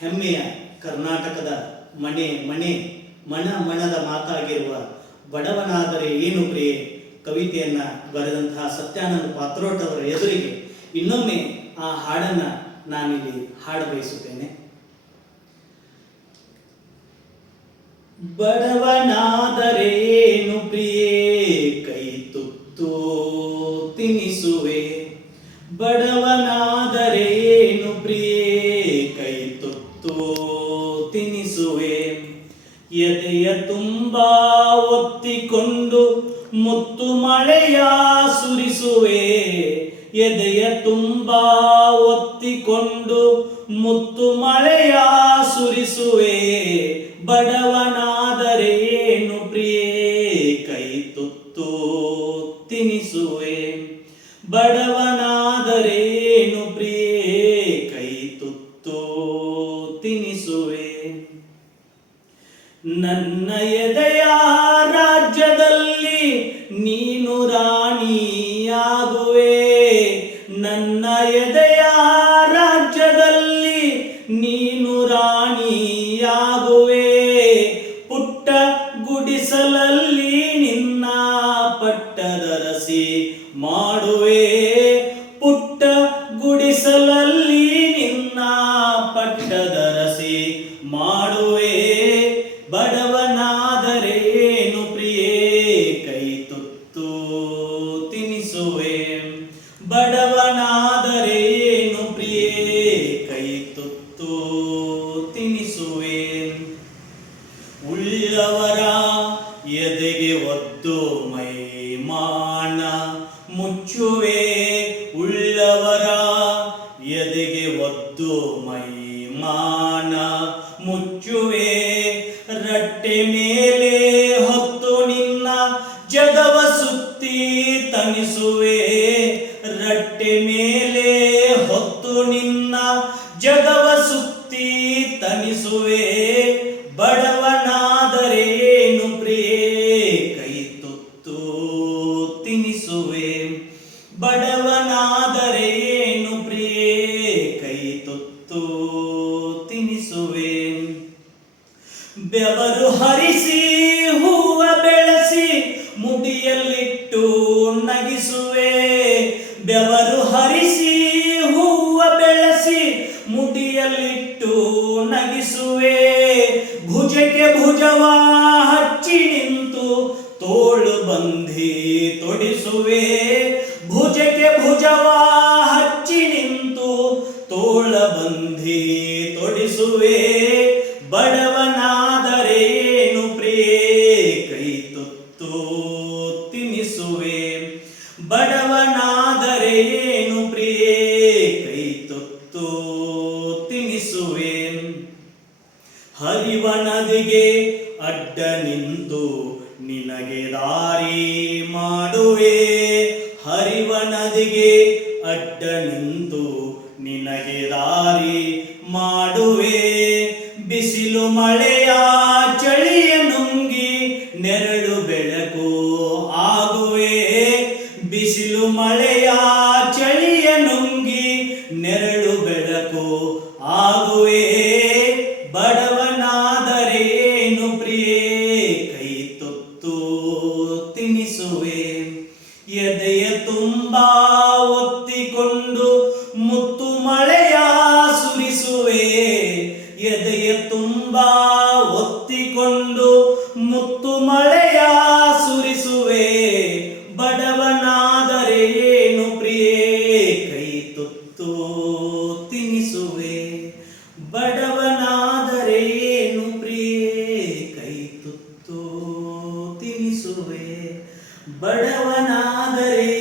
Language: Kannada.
ಹೆಮ್ಮೆಯ ಕರ್ನಾಟಕದ ಮನೆ ಮನೆ ಮಣ ಮಣದ ಮಾತಾಗಿರುವ ಬಡವನಾದರೆ ಏನು ಪ್ರಿಯೆ ಕವಿತೆಯನ್ನು ಬರೆದಂತಹ ಸತ್ಯಾನಂದ ಪಾತ್ರೋಟ್ ಅವರ ಎದುರಿಗೆ ಇನ್ನೊಮ್ಮೆ ಆ ಹಾಡನ್ನು ನಾನಿಲ್ಲಿ ಹಾಡ ಬಯಸುತ್ತೇನೆ. ಬಡವನಾದರೆ ಏನು ಪ್ರಿಯೆ ಕೈ ತುತ್ತು ತಿನಿಸುವೆ, ಬಡವನಾದರೆ ಏನು ಪ್ರಿಯೆ ಕೈ ತುತ್ತು ತಿನಿಸುವೆ, ಎದೆಯ ತುಂಬಾ ಒತ್ತಿಕೊಂಡು ಮುತ್ತು ಮಳೆಯ ಸುರಿಸುವೆ, ಎದೆಯ ತುಂಬಾ ಒತ್ತಿಕೊಂಡು ಮುತ್ತು ಮಳೆಯ ಸುರಿಸುವೆ, ಬಡವನಾದರೆ ಏನು ಪ್ರಿಯೆ ಕೈ ತುತ್ತು ತಿನಿಸುವೆ, ಬಡವನಾದರೆ ಏನು ಪ್ರಿಯೆ ಕೈ ತುತ್ತು ತಿನಿಸುವೆ. ನನ್ನ ಎದೆಯ ರಾಜ್ಯದಲ್ಲಿ ನೀನು ರಾಣಿಯಾಗುವೆ, ನನ್ನ ಎದೆಯ ರಾಜ್ಯದಲ್ಲಿ ನೀನು ರಾಣಿಯಾಗುವೆ, ಪುಟ್ಟ ಗುಡಿಸಲಲ್ಲಿ ನಿನ್ನ ಪಟ್ಟದರಸಿ ಮಾಡುವೆ, ಪುಟ್ಟ ಗುಡಿಸಲಲ್ಲಿ ನಿನ್ನ ಪಟ್ಟದರಸಿ ಮಾಡುವೆ, ಬಡವನಾದರೆ ಏನು ಪ್ರಿಯೆ ಕೈ ತುತ್ತು ತಿನಿಸುವೆ, ಬಡವನಾದರೆ ಏನು ಪ್ರಿಯೆ ಕೈ ತುತ್ತು ತಿನಿಸುವೆ. ಉಳ್ಳವರ ಎದೆಗೆ ಒದ್ದು ಮೈಮಾನ ಮುಚ್ಚುವೆ, ಉಳ್ಳವರ ಎದೆಗೆ ಒದ್ದು ಮೈಮಾನ ಮುಚ್ಚುವೆ, ರಟ್ಟೆ ಮೇಲೆ ಹೊತ್ತು ನಿನ್ನ ಜಗವ ಸುತ್ತಿ ತನಿಸುವೆ, ರಟ್ಟೆ ಮೇಲೆ ಹೊತ್ತು ನಿನ್ನ ಜಗವ ಸುತ್ತಿ ತನಿಸುವೆ, ಬಡವನಾದರೆ ಏನು ಪ್ರಿಯೆ ಕೈ ತುತ್ತು ತಿನಿಸುವೆ, ಬಡವನಾದರೆ ಏನು ಪ್ರಿಯೆ ಕೈ ತುತ್ತು ತಿನಿಸುವೆ. ಬೆವರು ಹರಿಸಿ ಹೂವ ಬೆಳೆಸಿ ಮುಡಿಯಲ್ಲಿಟ್ಟು ನಗಿಸುವೆ, ಬೆವರು ಹರಿಸಿ ಹೂವ ಬೆಳೆಸಿ ಮುಡಿಯಲ್ಲಿಟ್ಟು ನಗಿಸುವೆ, ಭುಜಕ್ಕೆ ಭುಜವ ಹಚ್ಚಿ ನಿಂತು ತೋಳು ಬಂಧಿ ತೊಡಿಸುವೆ, ಭುಜಕ್ಕೆ ಭುಜವ ಹಚ್ಚಿ ನಿಂತು ತೋಳ ಬಂಧಿ ತೊಡಿಸುವೆ, ಬಡವನಾದರೆ ಏನು ಪ್ರಿಯೆ ಕೈ ತುತ್ತು ತಿನಿಸುವೆ, ಬಡವನಾದರೆ ಏನು ಪ್ರಿಯೆ ಕೈ ತುತ್ತು ತಿನಿಸುವೆ. ಹರಿವ ನದಿಗೆ ಅಡ್ಡ ನಿಂತು ನಿನಗೆ ದಾರಿ ಮಾಡುವೆ, ಹರಿವ ನದಿಗೆ ಅಡ್ಡ ನಿಂತು ನಿನಗೆ ದಾರಿ ಮಾಡುವೆ, ಬಿಸಿಲು ಮಳೆಯ ಚಳಿಯ ನುಂಗಿ ನೆರಳು ಬೆಳಕು ಆಗುವೆ, ಬಿಸಿಲು ಮಳೆಯ ಚಳಿಯ ನುಂಗಿ ನೆರಳು ಬೆಳಕು ಆಗುವೆ, ಬಡವನಾದರೆ ಏನು ಪ್ರಿಯೆ ಕೈ ತುತ್ತು ತಿನಿಸುವೆ, ಎದೆಯ ತುಂಬಾ ಒತ್ತಿಕೊಂಡು ಮುತ್ತು ಮಳೆಯ ಸುರಿಸುವೆ, ಎದೆಯ ತುಂಬಾ ಒತ್ತಿಕೊಂಡು ಮುತ್ತು ಮಳೆಯ ಸುರಿಸುವೆ, ಬಡವನಾದರೆ ಏನು ಪ್ರಿಯೆ ಕೈ ತುತ್ತು ತಿನಿಸುವೆ, ಬಡವನಾದರೆ ಏನು ಪ್ರಿಯೆ ಕೈ ತುತ್ತು ತಿನಿಸುವೆ, ಬಡವನಾದರೆ